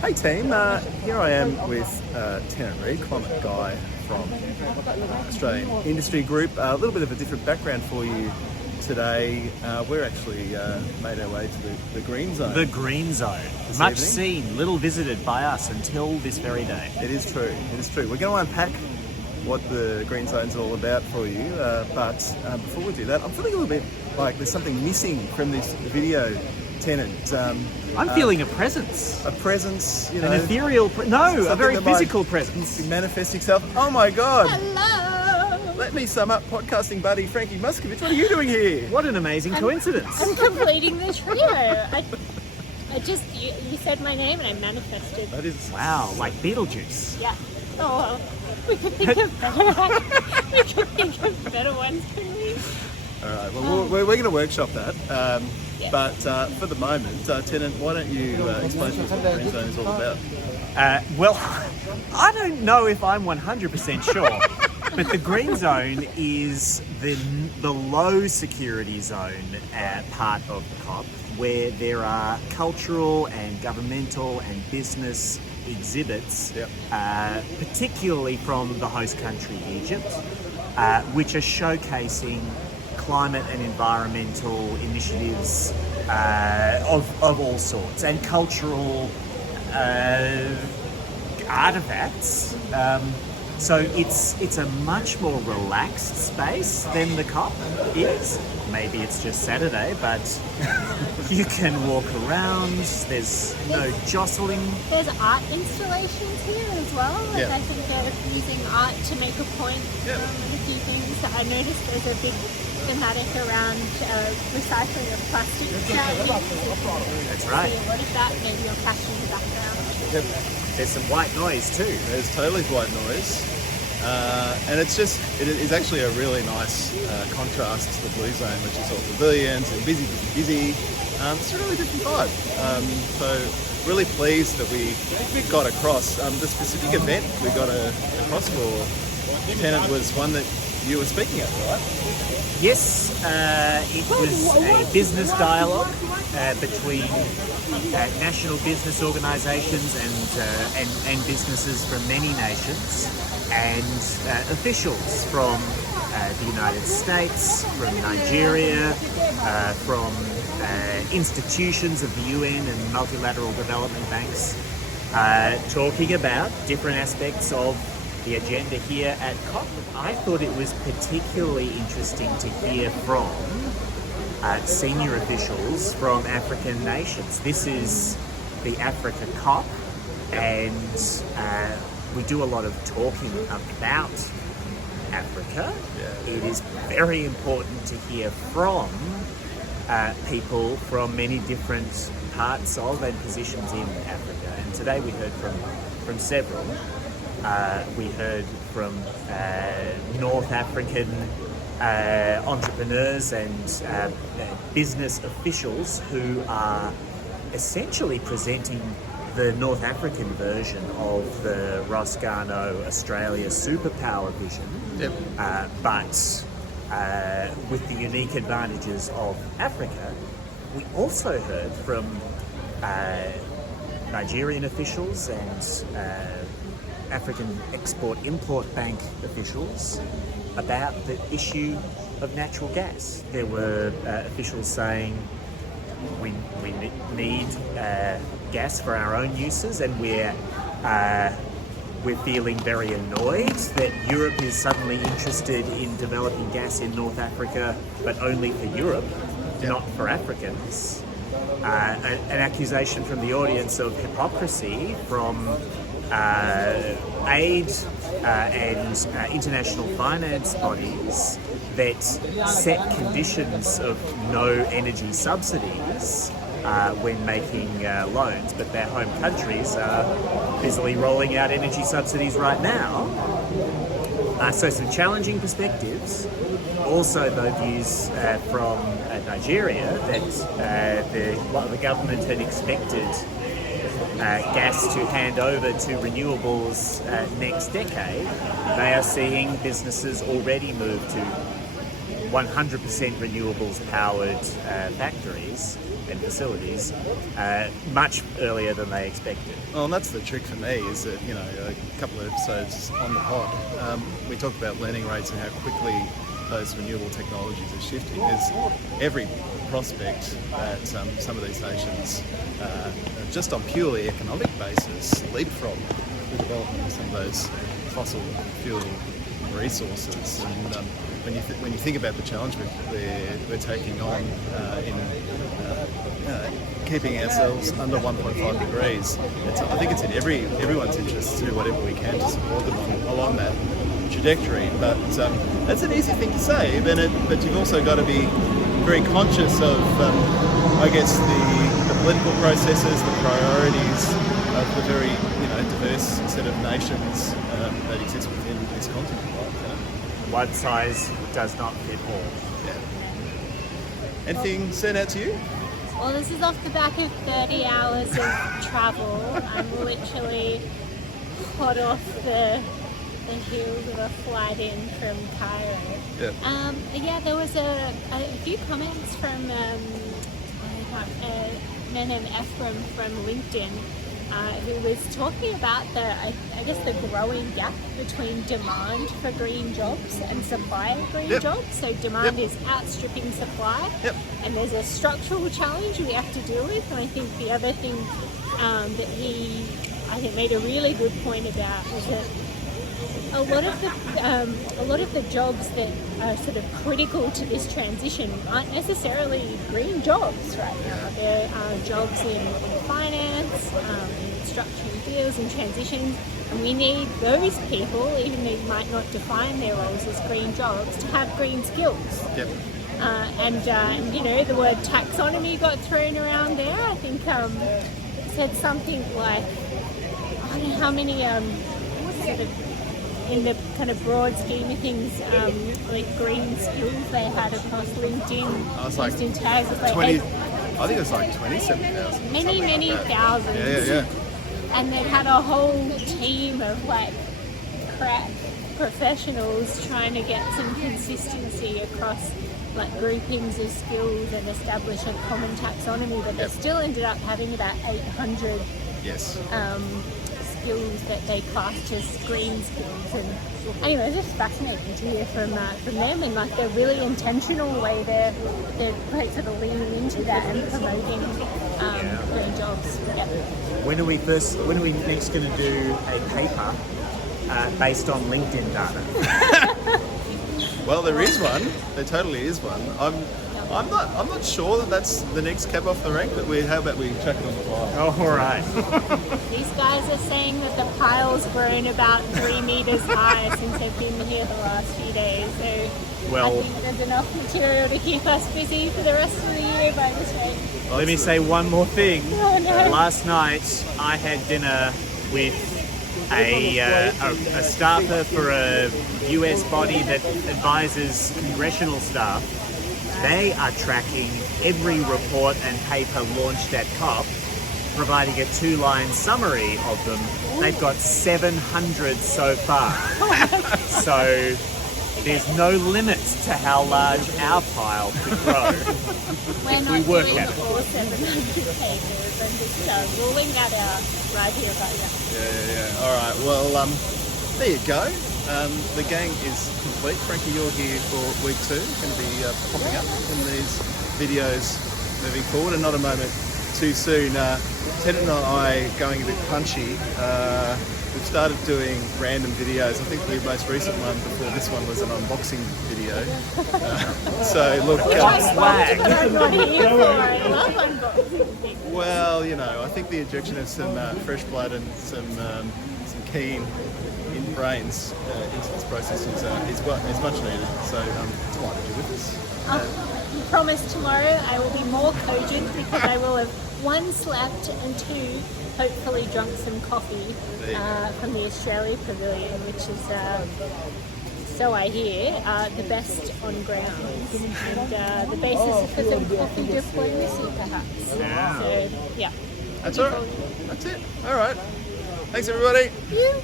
Hey team, here I am with Tennant, climate guy from Australian Industry Group. A little bit of a different background for you today. We're actually made our way to the Green Zone. The Green Zone. Much seen, little visited by us until this very day. It is true, it is true. We're going to unpack what the Green Zone's all about for you, but before we do that, I'm feeling a little bit like there's something missing from this video, Tennant. I'm feeling a presence. A presence, you know. An ethereal, a very physical presence. Manifest itself. Oh my God. Hello! Let me sum up podcasting buddy Frankie Muskovic. What are you doing here? What an amazing coincidence. I'm completing the trio. I just, you said my name and I manifested. That is... Wow, like Beetlejuice. Yeah. Oh, well, we could think of better ones, couldn't we? All right, well, we're going to workshop that. Yes. But for the moment, Tennant, why don't you explain to us what the Green Zone is all about? Well, I don't know if I'm 100% sure, but the Green Zone is the low security zone part of the COP, where there are cultural and governmental and business exhibits, particularly from the host country, Egypt, which are showcasing climate and environmental initiatives of all sorts, and cultural artifacts. So it's a much more relaxed space than the COP is. Maybe it's just Saturday, but you can walk around. There's no jostling. There's art installations here as well. Like I think they're using art to make a point and a few things. I noticed there's a big thematic around recycling of plastic. That's right. So what is that? Maybe your passion background. Yep. There's some white noise too. There's totally white noise. And it is actually a really nice contrast to the Blue Zone, which is all pavilions and busy. It's a really different vibe. So really pleased that we got across. The specific event we got across for Tennant was one that you were speaking at, right? Yes, it was a business dialogue between national business organisations and businesses from many nations, and officials from the United States, from Nigeria, from institutions of the UN and multilateral development banks, talking about different aspects of the agenda here at COP. I thought it was particularly interesting to hear from senior officials from African nations. This is the Africa COP, and we do a lot of talking about Africa. It is very important to hear from people from many different parts of and positions in Africa. And today we heard from several. We heard from North African entrepreneurs and business officials who are essentially presenting the North African version of the Roscano Australia superpower vision, but with the unique advantages of Africa. We also heard from Nigerian officials and African Export-Import Bank officials about the issue of natural gas. There were officials saying we need gas for our own uses, and we're feeling very annoyed that Europe is suddenly interested in developing gas in North Africa, but only for Europe, not for Africans. An accusation from the audience of hypocrisy from aid and international finance bodies that set conditions of no energy subsidies when making loans, but their home countries are busily rolling out energy subsidies right now. So some challenging perspectives. Also, though, views from Nigeria that the government had expected gas to hand over to renewables next decade. They are seeing businesses already move to 100% renewables powered factories, and facilities much earlier than they expected. Well, and that's the trick for me is that, you know, a couple of episodes on the pod, we talked about learning rates and how quickly those renewable technologies are shifting. There's every prospect that some of these nations, just on purely economic basis, leapfrog the development of some of those fossil fuel resources. And when you think about the challenge we're taking on in keeping ourselves under 1.5 degrees, I think it's in everyone's interest to do whatever we can to support them along that trajectory. But that's an easy thing to say, but you've also got to be very conscious of, I guess, the political processes, the priorities of the very diverse set of nations that exist within this continent. One size does not fit all. Yeah. Anything stand out to you? Well, this is off the back of 30 hours of travel. I'm literally hot off the heels of a flight in from Cairo. Yeah. There was a few comments from Tennant from LinkedIn, who was talking about the growing gap between demand for green jobs and supply of green jobs. So demand is outstripping supply, and there's a structural challenge we have to deal with. And I think the other thing that he made a really good point about was that a lot of the jobs that are sort of critical to this transition aren't necessarily green jobs right now. There are jobs in finance, in structuring deals and transitions, and we need those people, even though you might not define their roles as green jobs, to have green skills. Yep. The word taxonomy got thrown around there. I think it said something like, I don't know how many sort of in the kind of broad scheme of things, like green skills they had across LinkedIn. I was like, in tags, like 20. I think it was like 27,000. Many thousands. Yeah. And they had a whole team of like crack professionals trying to get some consistency across like groupings of skills and establish a common taxonomy, but they still ended up having about 800 skills that they classed as green skills. And anyway, it's just fascinating to hear from them, and like the really intentional way they're quite sort of leaning into that and promoting green jobs. Yep. When are we next going to do a paper based on LinkedIn data? Well, there is one. There totally is one. I'm not sure that's the next cab off the rank, but how about we check it on the fly? Oh, all right. These guys are saying that the pile's grown about 3 meters high since they've been here the last few days. So I think there's enough material to keep us busy for the rest of the year by this rate. Well, let me say one more thing. Oh, no. Last night I had dinner with a staffer for a US body that advises congressional staff. They are tracking every report and paper launched at COP, providing a 2-line summary of them. They've got 700 so far. So there's no limit to how large our pile could grow. We're if not we work doing at it. all 700 pages. I'm just ruling that out right here, right now. Yeah. All right. Well, there you go. The gang is complete. Frankie, you're here for week 2. Going to be popping up in these videos moving forward, and not a moment too soon. Tennant and I going a bit punchy. We've started doing random videos. I think the most recent one before this one was an unboxing video. So look. Swag. I'm not here for. I love unboxing. Well, I think the injection of some fresh blood and some keen in brains into this process is much needed. So it's why you're with us. I promise tomorrow I will be more cogent because I will have 1, slept, and 2, hopefully drunk some coffee from the Australia Pavilion, which is, so I hear, the best on ground and the basis for some coffee diplomacy, perhaps. Yeah. So, yeah. That's all right. That's it. All right. Thanks, everybody. You.